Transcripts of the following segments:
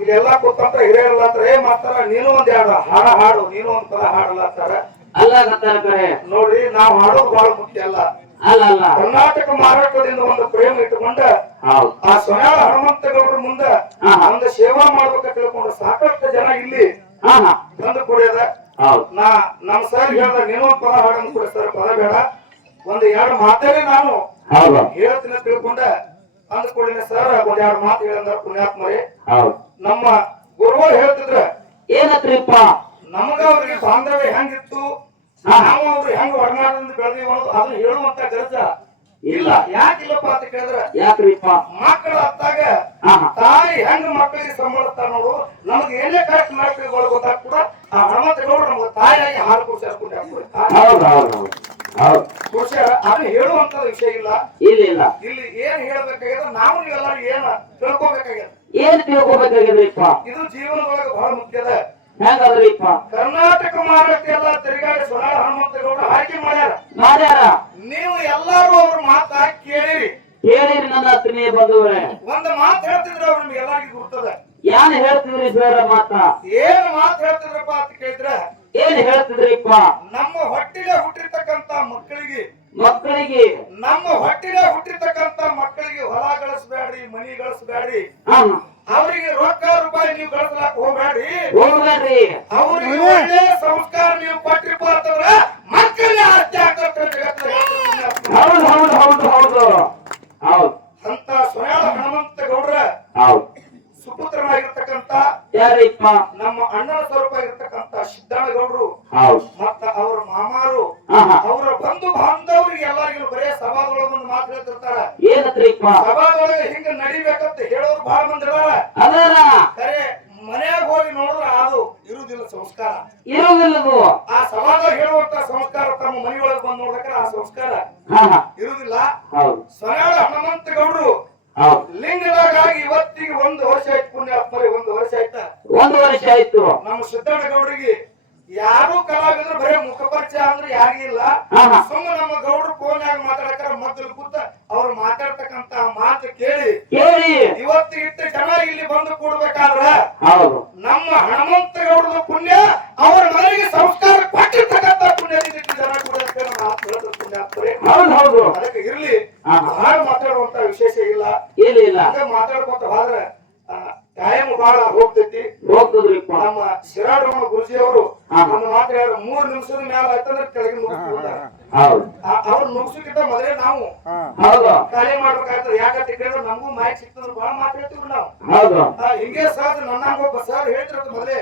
ಇಲ್ಲೆಲ್ಲ ಕೂತಂತ ಹಿರಿಯರಲ್ಲ ಅಂದ್ರೆ ಏ ಮಾಡ್ತಾರ ನೀನು ಒಂದ್ ಎರಡು ಹಾಡ ಹಾಡು ನೀನು ಒಂದ್ ಪದ ಹಾಡಲ್ಲ ಅಂತಾರ. ಅಲ್ಲ ಕರೆ. ನೋಡ್ರಿ ನಾವ್ ಹಾಡೋದು ಬಹಳ ಮುಖ್ಯ ಅಲ್ಲ. ಅಲ್ಲ ಅಲ್ಲ. ಕರ್ನಾಟಕ ಮಾರಾಟದಿಂದ ಒಂದು ಪ್ರೇಮ ಇಟ್ಟುಕೊಂಡ ಆ ಸ್ವಯಂ ಹನುಮಂತಗೌಡರ ಮುಂದ ಮುಂದೆ ಒಂದು ಸೇವಾ ಮಾಡ್ಬೇಕ ತಿಳ್ಕೊಂಡು ಸಾಕಷ್ಟು ಜನ ಇಲ್ಲಿ ಬಂದು ಕುಡಿಯದ ನಾ ನಮ್ ಸರ್ ಹೇಳ್ದ ನೀನು ಒಂದ್ ಪದ ಹಾಡಂದ್ ಕೊಡಿ ಸರ್ ಪದ ಬೇಡ. ಒಂದ್ ಎರಡು ಮಾತೇ ನಾನು ಹೇಳ್ತೀನಿ ಅಂತ ಅಂದ್ಕೊಳ್ಳಿನ ಸರ್ ಒಂದ್ ಎರಡು ಮಾತು ಹೇಳಂದ್ರ ಪುಣ್ಯಾತ್ಮರೇ. ಹೌದು. ನಮ್ಮ ಗುರುಗಳು ಹೇಳ್ತಿದ್ರ ಏನತ್ರಿಪ್ಪ? ನಮಗ ಅವ್ರಿಗೆ ಬಾಂಧವ್ಯ ಹೆಂಗಿತ್ತು ನಾವು ಅವ್ರು ಹೆಂಗ್ ಒಡನಾಡದಿಂದ ಬೆಳೆದೀವಿ ಅದನ್ನ ಹೇಳುವಂತ ಕೆಲಸ ಇಲ್ಲ. ಯಾಕಿಲ್ಲಪ್ಪ ಅಂತ ಕೇಳಿದ್ರ ಯಾಕ್ರಿಪ್ಪ ಮಕ್ಕಳ ಅತ್ತಾಗ ತಾಯಿ ಹೆಂಗ್ ಮಕ್ಕಳಿಗೆ ಸಂಬಳಸ್ತಾರ ನೋಡು ನಮ್ಗೆ ಏನೇ ಕರೆಕ್ಟ್ ಮಾಡ್ಬೇಕು ಗೊತ್ತಾಗ ಕೂಡ ಆ ಹನುಮಂತ ನೋಡ್ರಿ ನಮ್ಗೆ ತಾಯಿಯಾಗಿ ಹಾಲು ಕೊಡ್ಸಿ ಹೌದು. ಕುಡಿಸ್ಯಾರ ಹೇಳುವಂತ ವಿಷಯ ಇಲ್ಲ. ಇಲ್ಲ ಇಲ್ಲ. ಇಲ್ಲಿ ಏನ್ ಹೇಳ್ಬೇಕಾಗ್ಯದ ನಾವು ನೀವೆಲ್ಲರೂ ಏನ ತಿಳ್ಕೊಬೇಕಾಗ್ಯದ ಏನ್ ತಿಳ್ಕೊಬೇಕಾಗಿದ್ರಿಪ್ಪ ಇದು ಜೀವನದೊಳಗೆ ಬಹಳ ಮುಖ್ಯದ ಹೆಂಗದ್ರಿಪ್ಪ ಕರ್ನಾಟಕ ಮಹಾರಾಷ್ಟ್ರ ಎಲ್ಲ ತಿರುಗಾಡಿ ಸೊನಾಳ ಹನುಮಂತಗೌಡ ಆಯ್ಕೆ ಮಾಡ್ಯಾರ. ಮಾಡ್ಯಾರ? ನೀವು ಎಲ್ಲಾರು ಅವ್ರ ಮಾತ ಕೇಳಿರಿ. ಕೇಳಿರಿ ನನ್ನ ಹತ್ರನೇ ಬಂಧುಗಳೇ. ಒಂದ್ ಮಾತು ಹೇಳ್ತಿದ್ರ ಅವ್ರು ನಿಮ್ಗೆ ಎಲ್ಲರಿಗೂ ಗುರ್ತದ. ಯಾನ್ ಹೇಳ್ತಿದ್ರಿ ಸರ್ ಮಾತ? ಏನ್ ಮಾತು ಹೇಳ್ತಿದ್ರಪ್ಪ ಅಂತ ಕೇಳಿದ್ರ ಏನ್ ಹೇಳ್ತಿದ್ರಿಪ್ಪ ನಮ್ಮ ಹೊಟ್ಟಿಲೆ ಹುಟ್ಟಿರ್ತಕ್ಕಂತ ಮಕ್ಕಳಿಗೆ ಮಕ್ಕಳಿಗೆ? ನಮ್ಮ ಹೊಟ್ಟಿಲೆ ಹುಟ್ಟಿರ್ತಕ್ಕಂತ ಮಕ್ಕಳಿಗೆ ಹೊಲ ಗಳಿಸ್ಬೇಡ್ರಿ ಮನಿ ಗಳಿಸ್ಬೇಡ್ರಿ. ಅವರಿಗೆ ರೊಕ್ಕ ರೂಪಾಯಿ ನೀವು ಗಳಿಸ್ಲಾಕ ಹೋಗ್ಬೇಡ್ರಿ. ಹೋಗ್ಬೇಡ್ರಿ. ಅವ್ರಿಗೆ ಸಂಸ್ಕಾರ ನೀವು ಕೊಟ್ಟಿಪ್ಪ ಅಂತಂದ್ರ ಮಕ್ಕಳಿಗೆ ಆಸ್ತಿ ಆಗ್ತಾರೆ ಹೌದು ಹೌದು ಹೌದು ಹೌದು ಹೌದು ಅಂತ ಸೊಯಾಳ ಹನುಮಂತ ಗೌಡ್ರ ಹೌದು ಸುಪುತ್ರನಾಗಿರ್ತಕ್ಕಂತ ಯಾರಿಪ್ಪ ನಮ್ಮ ಅಣ್ಣನ ಸ್ವರೂಪ ಆಗಿರ್ತಕ್ಕಂತ ಸಿದ್ದಣ್ಣ ಗೌಡ್ರು ಹೌದು ಮತ್ತ ಅವ್ರ ಹಾ ಅವರ ಬಂಧು ಬಾಂಧವರಿಗೆ ಎಲ್ಲರಿಗೂ ಬರೇ ಸಭಾದೊಳಗ ಒಂದು ಮಾತು ಹೇಳ್ತಿರ್ತಾರ. ಏನತ್ರಿಪ್ಪ ಸಭಾದೊಳಗೆ ಹಿಂಗ ನಡಿಬೇಕಂತ ಹೇಳೋರು ಬಹಳ ಮಂದಿ ಅದಾರ. ಕರೆ ಮನ್ಯಾಗ ಹೋಗಿ ನೋಡಿದ್ರ ಅದು ಇರುವುದಿಲ್ಲ ಸಂಸ್ಕಾರ. ಇರುವುದಿಲ್ಲದು ಆ ಸಭಾದಾಗ ಹೇಳುವಂತ ಸಂಸ್ಕಾರ ತಮ್ಮ ಮನೆಯೊಳಗೆ ಬಂದ್ ನೋಡ್ಬೇಕಾದ್ರೆ ಆ ಸಂಸ್ಕಾರ ಇರುವುದಿಲ್ಲ ಹೌದು. ಸೊನ್ಯಾಳ ಹನುಮಂತ ಗೌಡರು ಲಿಂಗದಾಗಾಗಿ ಇವತ್ತಿಗೆ ಒಂದು ವರ್ಷ ಆಯ್ತು ಪುಣ್ಯಾತ್ಮರಿ ಒಂದು ವರ್ಷ ಆಯ್ತಾ? ಒಂದು ವರ್ಷ ಆಯ್ತು. ನಮ್ಮ ಸಿದ್ದಣ್ಣ ಗೌಡರಿಗೆ ಯಾರು ಕಲಾವಿದ್ರು ಬರೇ ಮುಖ ಪರಿಚಯ ಅಂದ್ರೆ ಯಾರಿಗಿಲ್ಲ ಇಲ್ಲ. ಹಾ ಸುಮ್ಮ ನಮ್ಮ ಗೌಡ್ರು ಫೋನ್ಯಾಗ ಮಾತಾಡಕ್ಕಾರ ಮೊದಲು ಕೂತ ಅವ್ರು ಮಾತಾಡ್ತಕ್ಕಂತ ಮಾತು ಕೇಳಿ. ಕೇಳಿ. ಇವತ್ತು ಇಟ್ಟು ಜನ ಇಲ್ಲಿ ಬಂದು ಕೂಡ್ಬೇಕಾದ್ರ ನಮ್ಮ ಹನುಮಂತ ಗೌಡದ ಪುಣ್ಯ ಅವರ ಮನೆಗೆ ಸಂಸ್ಕಾರ ಕೊಟ್ಟಿರ್ತಕ್ಕಂತ ಪುಣ್ಯ ಇಟ್ಟು ಜನ ಕೂಡಕ್ಕೆ ನಮ್ಮ ಮಾತು ಹೇಳಿದ್ರು ಪುಣ್ಯಾತ್ಮರೇ ಹೌದು ಹೌದು ಅದಕ್ಕೆ ಇರ್ಲಿ ಹಾ ಹಾ ಬಹಳ ಮಾತಾಡುವಂತ ವಿಶೇಷ ಇಲ್ಲ ಇಲ್ಲ ಇಲ್ಲ ಹಂಗ ಮಾತಾಡ್ಕೊತ ಹೋದ್ರೆ ಟೈಮ್ ಬಹಳ ಹೋಗ್ತೈತಿ ಹೋಗ್ತದ್ರಿಪ್ಪ ನಮ್ಮ ಶಿರಾಡರಮಣ ಗುರುಜಿ ಅವರು ಹಾ. ಒಂದು ಮಾತು ಹೇಳಿದ್ರು ಮೂರ್ ನಿಮಿಷದ ಮೇಲೆ ಆಯ್ತಂದ್ರೆ ಕೆಳಗೆ ಮುಗಿಸ್ಬಿಡ್ತಾರೆ. ಅವ್ರು ಮುಗಿಸಕ್ಕಿಂತ ಮೊದಲೇ ನಾವು ಖಾಲಿ ಮಾಡ್ಬೇಕಾಗ್ತದೆ ಯಾಕಂತ ಕೇಳಿದ್ರೆ ನಮಗೂ ಮಾಹಿತಿ ಸಿಗ್ತದ್ರೆ ಬಹಳ ಮಾತಾಡ್ತೀವಿ ನಾವು. ಹಿಂಗೆ ಸಾಧ ನನ್ನ ಒಬ್ಬ ಸರ್ ಹೇಳ್ತಿರೋದು ಮೊದಲೇ.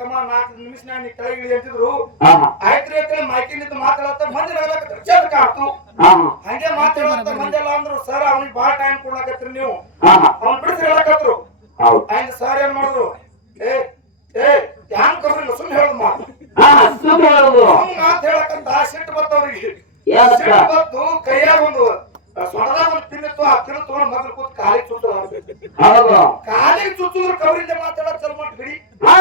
ತಮ್ಮ ನಾಲ್ಕು ನಿಮಿಷ ನಾನು ಕೆಳಗೆ ಇಳಿ ಅಂತಿದ್ರು. ಆಯ್ತ್ರಿ ಅಂತೇಳಿ ಮೈಕಿ ನಿಂತು ಮಾತಾಡತ್ತ ಮಂದಿ ಹಾ ಹಾ. ಹಂಗೆ ಮಾತಾಡತ್ತ ಮಂದಿ ಅಂದ್ರು ಸರ್ ಅವ್ನಿಗೆ ಬಹಳ ಟೈಮ್ ಕೊಡ್ಲಾಕತ್ರಿ ನೀವು. ಅವ್ನ್ ಬಿಡಿಸಿ ಹೇಳಕತ್ರು. ಆಯ್ತು ಸರ್ ಏನ್ ಮಾಡಿದ್ರು? ಏ ಏ ಯಾನ್ ಕಬ್ರಿಲ್ಲ ಸುಮ್ಮನೆ ಹೇಳುದು ಮಾತು? ಹಾ ಸುಮ್ ಹೇಳುದು. ಅವ್ನ್ ಮಾತು ಹೇಳಕಂತ ಸಿಟ್ಟು ಬತ್ತವ್ರಿಗೆ ಏನಕ್ಕ ಸಿಟ್ಟು ಬತ್ತು ಕೈಯಾಗ ಒಂದು ಸೊಣದಾಗ ಒಂದು ಆ ಪಿನ್ ತಗೊಂಡು ಮೊದಲು ಕೂತ್ ಕಾಲಿಗೆ ಕಬ್ರಿಂದ ಮಾತಾಡಕ್ ಚಲೋ ಹಾ.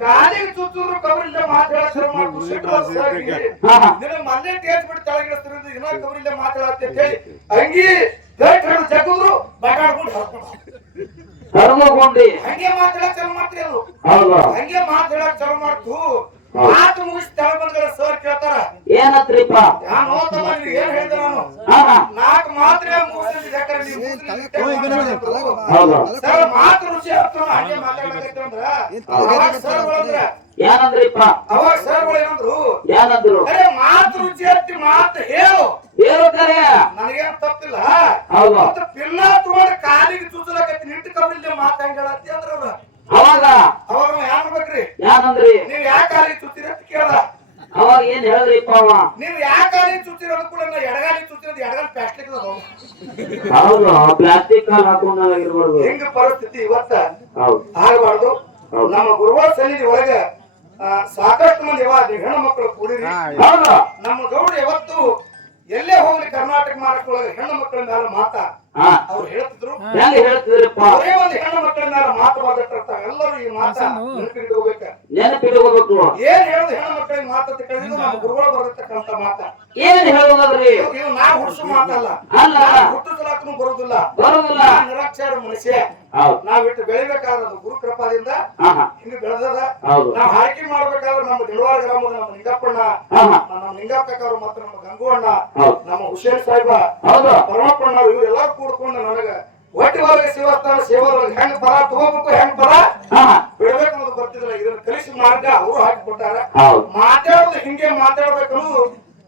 ಕಾಲಿಗೆ ಚುಚ್ಚಿದ್ರು ಕಬ್ರಿಂದ ಮಾತಾಡಕ್ ಚಲೋ ಮಾಡಿ ಸಿಟ್ಟು ನಿನ್ನ ಮೊನ್ನೆ ಬಿಟ್ಟು ಇನ್ನೂ ಕಬ್ರಿಂದ ಮಾತಾಡತ್ತೆ ಅಂತ ಹೇಳಿ ಅಂಗಿ ಜಗ್ಗಿದ್ರು ಬಟಾಡ್ಕೊಂಡು ಹರ್ಕೊಂಡು ಕರ್ಮಗೊಂಡಿ. ಹಂಗೆ ಮಾತಾಡಕ್ ಚಲೋ ಮಾಡ್ತೀರಿ ಅದು ಹೌದು. ಹಂಗೆ ಮಾತಾಡಕ್ ಚಲೋ ಚಾಲು ಮಾಡ್ತು. ಮಾತು ಮುಗಿಸಿ ತಳ ಬಂದ್ರೆ ಸರ್ ಕೇಳ್ತಾರ. ಏನತ್ರಿಪ್ಪ ನಾನು ಹೋತಮ್ಮ ನೀವು ಏನ್ ಹೇಳಿದೆ ನಾನು? ನಾಲ್ಕು ಮಾತ್ರ ಮುಗಿಸಿದ್ರೆ ಮಾತು ರುಚಿ ಆಗ್ತಾವ ಹಂಗೆ ಅವಾಗ ಸರ್ ಅಂದ್ರ ಏನಂದ್ರಿಪ್ಪ ಅವಾಗ ಸರ್ ಏನಂದ್ರು ಏನಂದ್ರು ಅರೆ ಮಾತು ರುಚಿ ಹತ್ತಿ ಮಾತು ಹೇಳು. ಹೇಳು ಕರೆ ನನಗೇನು ತಪ್ಪಿಲ್ಲ. ಹೌದು. ಮತ್ತೆ ಪಿಲ್ಲ ತಗೊಂಡು ಕಾಲಿಗೆ ಚುಚ್ಚಲಕತ್ತಿ ನಿಂತು ಕಬ್ಬಿಲ್ಲ ಮಾತು ಹೆಂಗ್ ಹೇಳತ್ತಿ ಅಂದ್ರ ಅವ್ರ. ಅವಾಗ? ಅವಾಗ ನಾವ್ ಬೇಕ್ರಿ ಏನಂದ್ರಿ ನೀವ್ ಯಾಕೆ ಕಾಲಿಗೆ ಚುಚ್ಚಿರಿ ಅಂತ ಕೇಳ್ದ. ಅವಾಗ ಏನ್ ಹೇಳಿದ್ರಿಪ್ಪ ಅವ? ನೀವ್ ಯಾಕೆ ಕಾಲಿಗೆ ಚುಚ್ಚಿರೋದು ಕೂಡ ನಾ ಎಡಗಾಲಿಗೆ ಚುಚ್ಚಿರೋದು ಎಡಗಾಲಿ ಪ್ಲಾಸ್ಟಿಕ್ ಹೌದು ಪ್ಲಾಸ್ಟಿಕ್ ಕಾಲ್ ಹಾಕೊಂಡಾಗಿರ್ಬಾರ್ದು ಹೆಂಗ ಪರಿಸ್ಥಿತಿ ಇವತ್ತ? ಹೌದು. ಆಗಬಾರ್ದು. ನಮ್ಮ ಗುರುವಾರ ಸನ್ನಿಧಿ ಒಳಗ ಸಾಕಷ್ಟು ಮಂದಿ ಯಾವ ಹೆಣ್ಣು ಮಕ್ಕಳು ಕೂಡಿರಿ. ನಮ್ಮ ಗೌಡ ಯಾವತ್ತು ಎಲ್ಲೇ ಹೋಗ್ಲಿ ಕರ್ನಾಟಕ ಮಾರಕ್ಕೊಳಗ ಹೆಣ್ಣು ಮಕ್ಕಳ ಮೇಲೆ ಮಾತ. ಅವ್ರು ಹೇಳ್ತಿದ್ರು. ಅವರೇ ಒಂದು ಹೆಣ್ಣು ಮಕ್ಕಳ ಮೇಲೆ ಮಾತು ಮಾತಾಡ್ತಿರ್ತಾವ ಎಲ್ಲರೂ ಈ ಮಾತ ನೆನಪಿಟ್ಕೋಬೇಕು. ಏನ್ ಹೇಳುದು ಹೆಣ್ಣು ಮಾತಂತ ಕೇಳಿದ್ರು ನಮ್ಮ ಗುರುಗಳು ಬರತಕ್ಕಂತ ಮಾತ. ಏನ್ ಹೇಳುವುದ್ರಿ ಇದು ನಾ ಹುಡ್ಸು ಮಾತಲ್ಲ. ಅಲ್ಲ. ಹುಟ್ಟಿಸಲಾಕನು ಬರೋದಿಲ್ಲ. ಬರೋದಿಲ್ಲ. ನಿರಕ್ಷರ ಮನುಷ್ಯ. ಹೌದು. ನಾವ್ ಇಟ್ಟು ಬೆಳಿಬೇಕ ಬೆಳಿಬೇಕಾದ್ರೆ ಗುರು ಕೃಪಾದಿಂದ ಹಿಂಗ ಬೆಳೆದದ. ಹೌದು. ನಾವ್ ಆಯ್ಕೆ ಮಾಡ್ಬೇಕಾದ್ರೆ ನಮ್ಮ ದಿಳವಾರ ಗ್ರಾಮದ ನಮ್ಮ ನಿಂಗಪ್ಪಣ್ಣ ನಮ್ಮ ನಿಂಗಪ್ಪಕ್ಕವರು ಮತ್ತು ನಮ್ಮ ಗಂಗು ಅಣ್ಣ ಹೌದು. ನಮ್ಮ ಹುಸೇನ್ ಸಾಹೇಬ ಹೌದು. ಪರಮಪ್ಪಣ್ಣ ಇವರೆಲ್ಲ ಕೂಡ್ಕೊಂಡು ನನಗ ಒಟ್ಟಿ ಒಳಗೆ ಶಿವಸ್ಥಾನ ಸೇವದೊಳಗೆ ಹೆಂಗ್ ಬರ ತಗೋಬೇಕು ಹೆಂಗ್ ಬರ ಬಿಡ್ಬೇಕು ಅನ್ನೋದು ಬರ್ತಿದ್ರಲ್ಲ ಇದನ್ನ ಕಲಿಸಿ ಮಾರ್ಗ ಅವರು ಹಾಕಿಕೊಟ್ಟಾರ. ಮಾತಾಡೋದು ಹಿಂಗೆ ಮಾತಾಡ್ಬೇಕು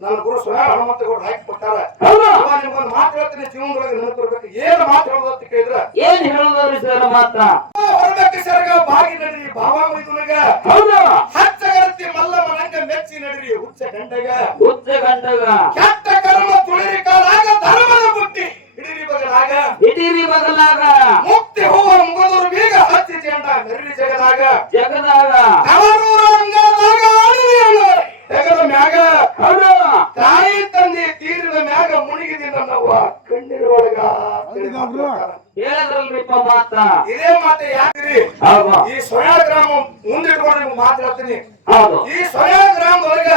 ನನ್ನ ಗುರು ಸ್ವಯಂ ಹನುಮಂತಗೌಡ ಹಾಕಿಕೊಟ್ಟಾರ. ಹೌದು. ಅವ ನಿಮ್ಗೊಂದು ಮಾತು ಹೇಳ್ತೀನಿ ಜೀವನದೊಳಗೆ ನೆನಪಿರ್ಬೇಕು ಏನ್ ಮಾತು ಹೇಳೋದು ಅಂತ ಕೇಳಿದ್ರ ಏನ್ ಹೇಳೋದ್ರಿ ಸರ್ ಮಾತ್ರ. ಹೊರಬೇಕು ಸರ್ಗ ಬಾಗಿ ನಡ್ರಿ ಭಾವ ಮೈದುನಗ ಹೌದು. ಹಚ್ಚಗರತಿ ಮಲ್ಲಮ್ಮ ನಂಗ ಮೆಚ್ಚಿ ನಡ್ರಿ ಹುಚ್ಚ ಗಂಡಗ. ಹುಚ್ಚ ಗಂಟಗ ಕೆಟ್ಟ ಕರ್ಮ ತುಳಿರಿ ಕಾಲಾಗ ಧರ್ಮದ ಬುಟ್ಟಿ ಹಿಡಿರಿ ಬಗಲಾಗ ಬದಲಾಗ. ಮುಕ್ತಿ ಹೂವ ಮುಗದರು ಬೀಗ ಹಚ್ಚಿ ಜೆಂಡ ಮೆರಳಿ ಜಗದಾಗ. ಜಗದಾಗ. ಅವರೂರ ಅಂಗದಾಗ ಅಣ್ಣಾರೆ. ಮ್ಯಾಗ. ಹೌದು. ತಾಯಿ ತಂದೆ ತೀರಿದ ಮ್ಯಾಗ ಮುಳುಗಿದಿ ನನ್ನವ್ವ ಕಣ್ಣೀರ ಒಳಗ ಹೇಳಿದ್ರಲ್ರಿಪ್ಪ ಮಾತ ಇದೇ ಮಾತೆ ಯಾಕ್ರಿ? ಈ ಸೊಯಾ ಗ್ರಾಮ ಮುಂದಿಟ್ಕೊಂಡು ನಿಮ್ಗೆ ಮಾತಾಡ್ತೀನಿ ಹೌದು. ಈ ಸೊಯಾ ಗ್ರಾಮದೊಳಗ.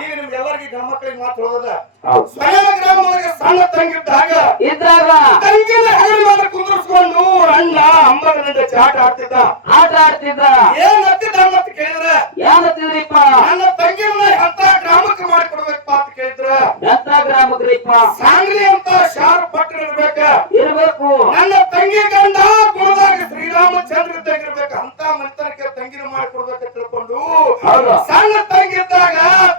ಈಗ ನಿಮ್ಗೆಲ್ಲರಿಗೆ ಗಂಡ ಮಕ್ಕಳಿಗೆ ಮಾತು ಹೇಳೋದ. ಹೌದು. ಸೊಯಾ ಗ್ರಾಮದೊಳಗೆ ಸಣ್ಣ ತಂಗಿದ್ದಾಗ ಇದ್ದಾಗ ತಂಗಿನ ಹೆಗಲ ಮಾತ್ರ ಕುಂದರ್ಸ್ಕೊಂಡು ಅಣ್ಣ ಅಂಬಗನಿಂದ ಚಾಟ ಆಡ್ತಿದ್ದ. ಆಟ ಆಡ್ತಿದ್ದ. ಏನ್ ಹತ್ತಿದ್ದ ಅಂತ ಕೇಳಿದ್ರೆ ಏನತ್ತಿದ್ರಿಪ್ಪ ನನ್ನ ತಂಗಿನ ಸಾಂಗ್ಲಿ ಅಂತ ಶಾರ್ ಪಟ್ಟಣ ಇರ್ಬೇಕ ಇರ್ಬೇಕು. ನನ್ನ ತಂಗಿ ಗಂಡ ಗುಣದಾಗ ಶ್ರೀರಾಮಚಂದ್ರ ತಂಗಿರ್ಬೇಕ. ಅಂತ ಮನೆತನಕ್ಕೆ ತಂಗಿನ ಮಾಡಿಕೊಡ್ಬೇಕ ತಿಳ್ಕೊಂಡು ಹೌದು. ಸಣ್ಣ ತಂಗಿ ಇದ್ದಾಗ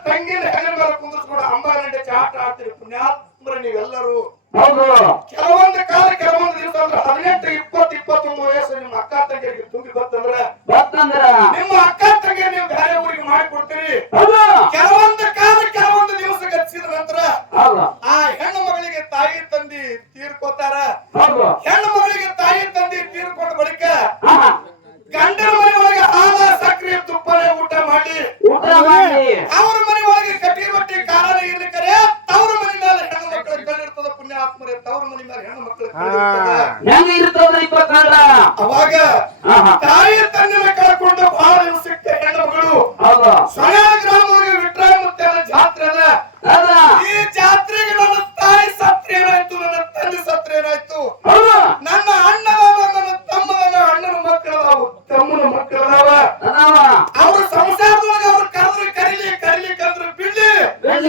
ತಂಗಿನ ಹೆಗಲ ಮೇಲೆ ಕುಂದಿಸ್ಕೊಂಡು ಅಂಬಾ ನಡೆ ಚಾಟ ಆಡ್ತೀರಿ ಪುಣ್ಯಾತ್ಮರ ನೀವೆಲ್ಲರೂ. ಹೌದು.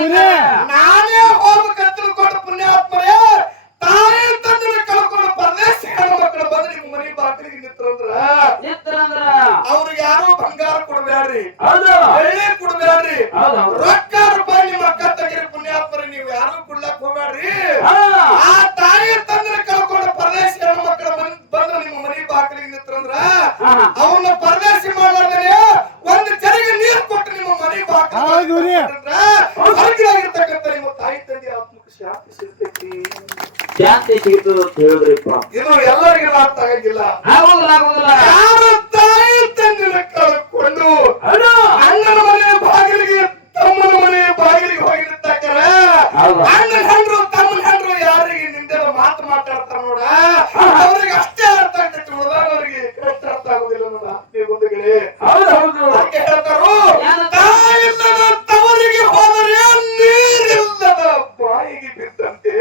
ಬೆಳ್ಳಿಗೆ ನಾನೇ ಹೋಗ್ಬೇಕಂತ ತಿಳ್ಕೊಂಡು ಪುಣ್ಯಾತ್ಮರೇ ತಾಯಿ ತಂದಿನ ಕಳ್ಕೊಂಡು ಪರದೇಶ ಹೆಣ್ಣು ಮಕ್ಕಳು ಬಂದು ನಿಮ್ಮ ಮನೆ ಬಾಗಿಲಿಗೆ ನಿಂತ್ರಂದ್ರ ನಿತ್ತರಂದ್ರ ಅವ್ರಿಗೆ ಯಾರು ಬಂಗಾರ ಕೊಡ್ಬೇಡ್ರಿ ಹೌದು ಬೆಳ್ಳಿ ಕೊಡ್ಬೇಡ್ರಿ ಹೌದು ಹೌದು ರೊಕ್ಕ ರೂಪಾಯಿ ನಿಮ್ಮ ಅಕ್ಕ ತಂಗಿರಿ ಪುಣ್ಯಾತ್ಮರಿ ನೀವು ಯಾರು ಕೊಡ್ಲಕ್ ಹೋಗ್ಬೇಡ್ರಿ ಹಾ ಆ ತಾಯಿ ತಂದ್ರೆ ಕಳ್ಕೊಂಡು ಪರದೇಶಿ ಹೆಣ್ಣು ಮಕ್ಕಳ ಮನೆ ಬಂದು ನಿಮ್ಮ ಮನೆ ಬಾಗಿಲಿಗೆ ನಿಂತ್ರಂದ್ರ ಹಾ ಹಾ. ಅವನ್ನ ಪರದೇಶಿ ಮಾಡ್ಲಾರ್ದೇನೆ ಒಂದು ಚರಿಗೆ ನೀರು ಕೊಟ್ಟು ನಿಮ್ಮ ಮನೆ ಬಾಗಿಲಿಗಿರ್ತಕ್ಕಂಥ ನಿಮ್ಮ ತಾಯಿ ತಂದೆ ಆತ್ಮಕ್ಕೆ ಶಾಂತಿ ಸಿಗ್ತೈತಿ ಶಾಂತಿ ಸಿಗ್ತದ ಅಂತ ಹೇಳಿದ್ರಿಪ್ಪ. ಇದು ಎಲ್ಲರಿಗೂ ಅರ್ಥ ಆಗಿಲ್ಲ. ಆಗೋದಿಲ್ಲ ಆಗೋದಿಲ್ಲ ಯಾರ ತಾಯಿ ತಂದಿನ ಕಳ್ಕೊಂಡು ಹೌದು ಅಣ್ಣನ ಮನೆ ಬಾಗಿಲಿಗೆ ತಮ್ಮನ ಮನೆ ಬಾಗಿಲಿಗೆ ಹೋಗಿ ನಿಂತಾಕರ ಹೌದು. ಅಣ್ಣನ ಹೆಂಡ್ರು ತಮ್ಮನ ಹೆಂಡ್ರು ಯಾರಿಗೆ ನಿಂದೆಲ್ಲ ಮಾತು ಮಾತಾಡ್ತಾರ ನೋಡ ಅವ್ರಿಗೆ ಅಷ್ಟೇ ಅರ್ಥ ಆಗ್ತೈತಿ ಉಳಿದವರಿಗೆ ಕಷ್ಟ ಅರ್ಥ ಆಗುದಿಲ್ಲ ನೋಡ ಆತ್ಮೀಯ ಬಂಧುಗಳೇ ಹೌದು ಹೌದು ಅದಕ್ಕೆ ಹೇಳ್ತಾರು ಏನು? ತಾಯಿಲ್ಲದ ತವರಿಗೆ ಹೋದರೆ ನೀರಿಲ್ಲದ ಬಾಯಿಗೆ ಬಿದ್ದಂತೆ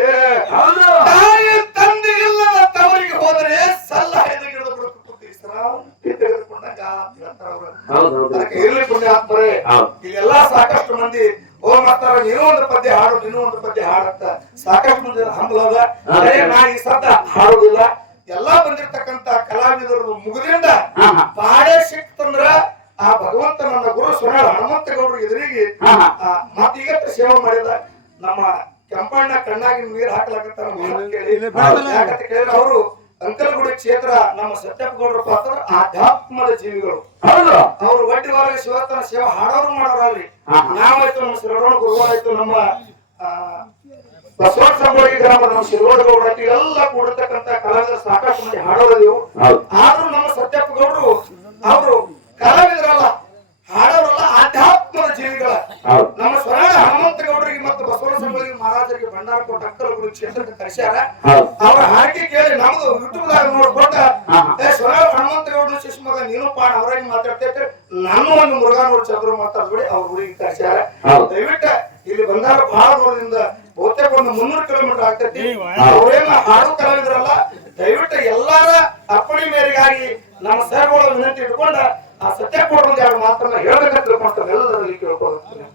ಹೌದು ತಾಯಿ ತಂದೆ ಇಲ್ಲದ ತವರಿಗೆ ಹೋದರೆ ಸಲ್ಲ ಹೆದಗಿಡದ ಬುಡಕು ಕೂತಿ ವಿಶ್ರಾಂತಿ ತೆಗೆದುಕೊಂಡಂಗ ಅಂತ ಹೇಳ್ತಾರ ಅವ್ರು ಹೌದು ಹೌದು ಅದಕ್ಕೆ ಇರ್ಲಿ ಪುಣ್ಯಾತ್ಮರೇ ಹೌದು ಇಲ್ಲೆಲ್ಲ ಸಾಕಷ್ಟು ಮಂದಿ ಓ ಮಾತಾರ ನೀನು ಒಂದು ಪದ್ಯ ಹಾಡು ನೀನು ಒಂದು ಪದ್ಯ ಹಾಡಂತ ಸಾಕಷ್ಟು ಮಂದಿ ಹಂಬಲದ ಅದೇ ನಾ ಈ ಸದ್ದ ಹಾಡುದಿಲ್ಲ. ಎಲ್ಲಾ ಬಂದಿರ್ತಕ್ಕಂತ ಕಲಾವಿದರು ಮುಗಿದಿಂದ ಪಾಡೇ ಸಿಕ್ತಂದ್ರ ಆ ಭಗವಂತ ನನ್ನ ಗುರು ಸುನಾಳ ಹನುಮಂತ ಗೌಡ್ರು ಎದುರಿಗೆ ಹಾ ಹಾ. ಆ, ಮತ್ತ್ ಈಗತ್ತ ಸೇವೆ ಮಾಡಿದ ನಮ್ಮ ಕೆಂಪಣ್ಣ ಕಣ್ಣಾಗಿ ನೀರ್ ಹಾಕ್ಲಾಕತ್ತಾರ ಯಾಕಂತ ಕೇಳಿದ್ರೆ ಅವರು ಅಂಕಲಗುಡಿ ಕ್ಷೇತ್ರ ನಮ್ಮ ಸತ್ಯಪ್ಪ ಗೌಡ್ರ ಪಾತ್ರ ಆಧ್ಯಾತ್ಮದ ಜೀವಿಗಳು. ಅವ್ರು ಒಟ್ಟಿ ಹೊರಗೆ ಶಿವತನ ಸೇವೆ ಹಾಡೋರು ಮಾಡೋರಲ್ರಿ. ನಾವಾಯ್ತು ನಮ್ಮ ಶ್ರವಣ ಗುರುಗಳಾಯ್ತು ನಮ್ಮ ಆ, ಬಸವಣ್ಣ ಸಂಗೊಳ್ಳಿ ಗ್ರಾಮದ ಶಿರೋಡಗೌಡ ಎಲ್ಲ ಕೂಡಿರ್ತಕ್ಕಂತ ಕಲಾವಿದರು ಸಾಕಷ್ಟು ಮಂದಿ ಹಾಡೋರಿವು ಹೌದು. ಆದ್ರೂ ನಮ್ಮ ಸತ್ಯಪ್ಪ ಗೌಡರು ಅವರು ಕಲಾವಿದರಲ್ಲ ಹಾಡೋರಲ್ಲ ಆಧ್ಯಾತ್ಮದ ಜೀವಿಗಳ. ನಮ್ಮ ಸ್ವರ್ಣ ಹನುಮಂತ ಗೌಡರಿಗೆ ಮತ್ತು ಬಸವ ಸಂಗೊಳ್ಳಿ ಮಹಾರಾಜರಿಗೆ ಭಂಡಾರ ಕೊಟ್ಟ ಅಂಕಲಗುಡಿ ಕ್ಷೇತ್ರಕ್ಕೆ ಕರೆಸ್ಯಾರ. ಅವ್ರ ಹಾಡಿಕೆ ಕೇಳಿ ನಮ್ದು ಯೂಟ್ಯೂಬ್ ದಾಗ. ಏ ಸ್ವರ್ಣ ಹನುಮಂತ ಗೌಡ್ರ ಶಿಶು ಮಗ ನೀನು ಪಾಡ ಅವ್ರಾಗಿ ಮಾತಾಡ್ತೈತೆ ನಾನು ಒಂದು ಮುರುಘಾನೂರು ಚಂದ್ರು ಮಾತಾಡ್ಬಿಡಿ ಅವ್ರ ಊರಿಗೆ ಕರೆಸ್ಯಾರ. ದಯವಿಟ್ಟ ದಯವಿಟ್ಟು ಇಲ್ಲಿ ಬಂಗಾರ ಬಹಳ ದೂರದಿಂದ ವರ್ಷಕ್ಕೆ ಒಂದು ಮುನ್ನೂರು ಕಿಲೋಮೀಟರ್ ಆಗ್ತೈತಿ. ಅವ್ರೇನ ಹಾಡು ಕಲಾವಿದ್ರಲ್ಲ ದಯವಿಟ್ಟು ಎಲ್ಲಾರ ಅಪ್ಪಣೆ ಮೇರೆಗಾಗಿ ನಮ್ಮ ಸರ್ಗಳ ವಿನಂತಿ ಇಟ್ಕೊಂಡ ಆ ಸತ್ಯ ಒಂದು ಎರಡು ಮಾತ್ರ ಹೇಳ್ಬೇಕಂತ ತಿಳ್ಕೊಂತಾರೆ ಎಲ್ಲರಲ್ಲಿ ಕೇಳ್ಕೊಳ್ತೇನೆ